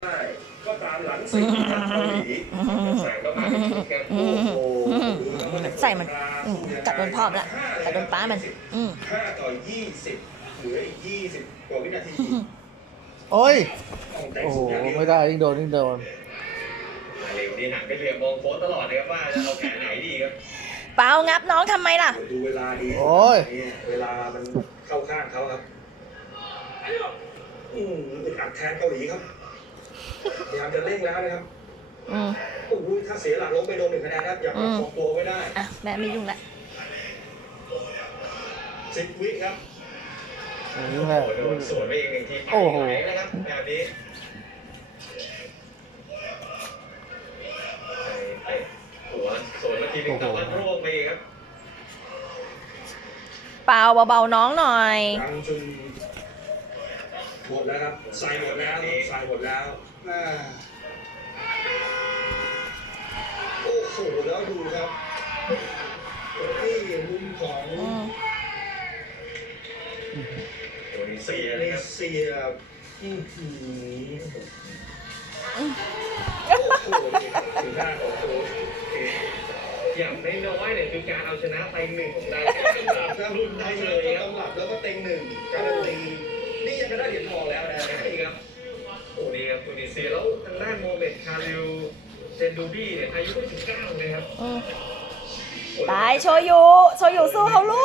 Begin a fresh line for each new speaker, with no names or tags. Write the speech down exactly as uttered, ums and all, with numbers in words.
ก็ตามหลังสิจากเกาหลีแสงก็มาที่แกโอ้โห
ใส่มันกัดโดนพ่อละกัดโดนป้ามัน
ห้าต่อยี่สิบเหลืออีกยี่สิบกว่าวินาที
โอ้ยโอ้โหไม่ได้ยิ่งโดนยิ่งโดน
เร็วนี่หันไปเหลี่ยมมองโค้ชตลอดนะครับว่าจะเอาแผนไหนดีครับ
เปล่างับน้องทำไมล่ะ
ดูเวลาดี
โอ้ย
เวลามันเข้าข้างเขาครับอืมอึดอัดแทนเกาหลีครับพยายามจะเร่งแล้วนะครับ
อืม
โอ้โหถ้าเสียหลักล้มไปโดนหนึ่งคะแนนครับอย่าประคองตัวไว้ได้
อ่ะแม่ไม่ยุ่งละ
สิบวิครับ
โอ้โห
โดนสวนไปอีกหนึ่งที
โอ้โห
นะครับแบบนี้ไอ้หัวสวนมาทีนึงแต่ว่าโรคไปครับ
เปล่าเบาๆน้องหน่อย
ดังจนหมดแล้วครับใส่หมดแล้วใส่หมดแล้วโอ้โหแล้วดูครับนี่มุมของโอินีเซียนะครับเซียอือหือโอ้โหถึงหน้าของตัวอย่างน้อยๆเนี่ยคือการเอาชนะไปหนึ่งของเราตำรับนะรุ่นได้เลยครับตำรับแล้วก็เต็งหนึ่งการันตีนี่ยังจะได้เหรียญทองแล้วนะนี่ครับโอ้นี่ครับโอินีเซียแล้วทางด้านโมเมดคาริลเซนดูบี้เนี่ยอายุเพิ่งสิบเก้าเลยครับ
ตายโชยุโชยุสู้เขาลู